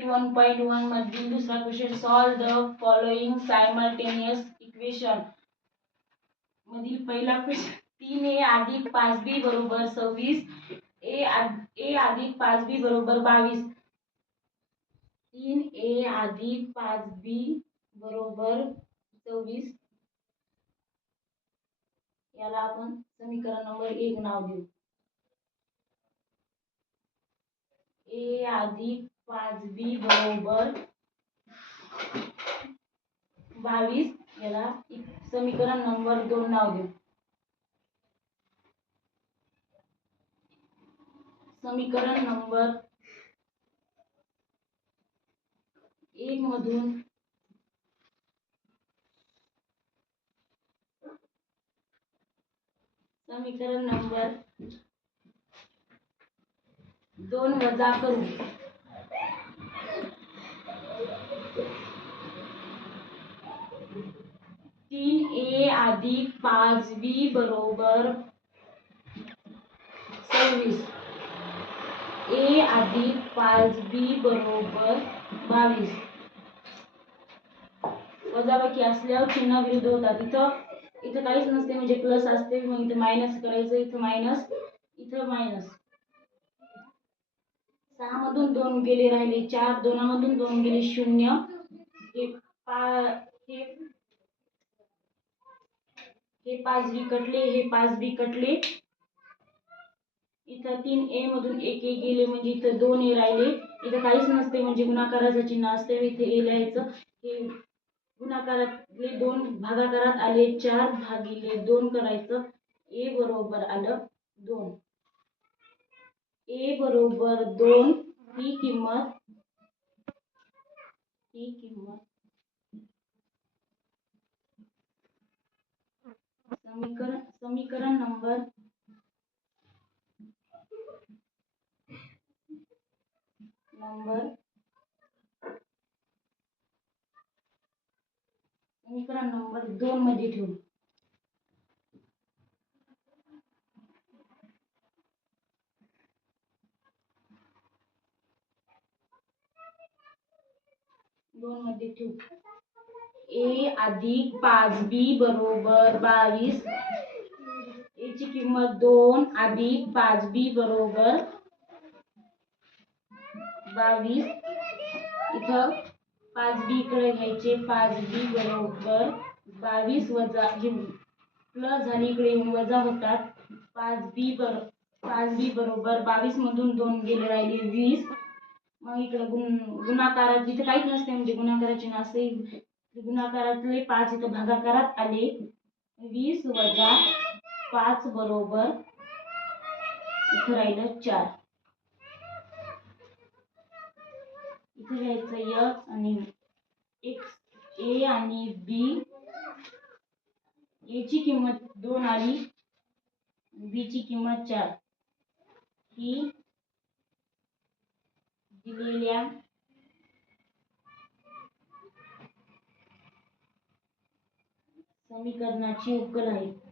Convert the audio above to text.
Unit 1.1 मधील दुसरा question solve the following simultaneous equation मधील पहिला क्वेश्चन 3a अधिक 5b बरोबर 26 a अधिक 5b बरोबर 22 3a अधिक 5b बरोबर 26 याला आपण समीकरण नंबर 1 नाव देऊ. a अधिक 5b बरोबर 22 याला समीकरण नंबर 2 नाव देऊ. समीकरण नंबर 1 मधून समीकरण नंबर 2 वजा करू. 3a अधिक 5b बरोबर 26 a अधिक 5b बरोबर 22 वजाबाकी असल्यावर चिन्ह विरुद्ध होतात. इथं काहीच नसते म्हणजे प्लस असते, मग इथं मायनस करायचं. इथं मायनस इथं मायनस. 6 मधून 2 गेले राहिले 4, 2 मधून 2 गेले 0. हे 5b कटले, हे 5b कटले. इथं 3a मधून 1a गेले म्हणजे इथं 2a राहिले. इथं काहीच नसते म्हणजे गुणाकाराचं चिन्ह असते. इथे a लिहायचं. हे गुणाकारातले 2 भागाकारात आले 4 भागिले 2 करायचं. a बरोबर आलं 2. a बरोबर 2 ही किंमत समीकरण नंबर 2 मध्ये ठेवू. a अधिक 5b बरोबर 22 a ची किंमत 2 अधिक 5b बरोबर 22. इथं 5b कडे घ्यायचे. 5b बरोबर 22 वजा प्लस झाली इकडे वजा होतात. 5b बरोबर 22 मधून 2 गेले राहिले 20. मग इकडे गुणाकारात इथे काहीच नसते म्हणजे गुणाकाराचे नसते. गुणाकारातले 5 इथं भागाकारात आले. 20 वजा 5 बरोबर इथं राहिलं 4. इथे घ्यायचं x आणि x a आणि b. a ची किंमत 2 आली, b ची किंमत 4. ही दिलेल्या समीकरणाची उकल आहे.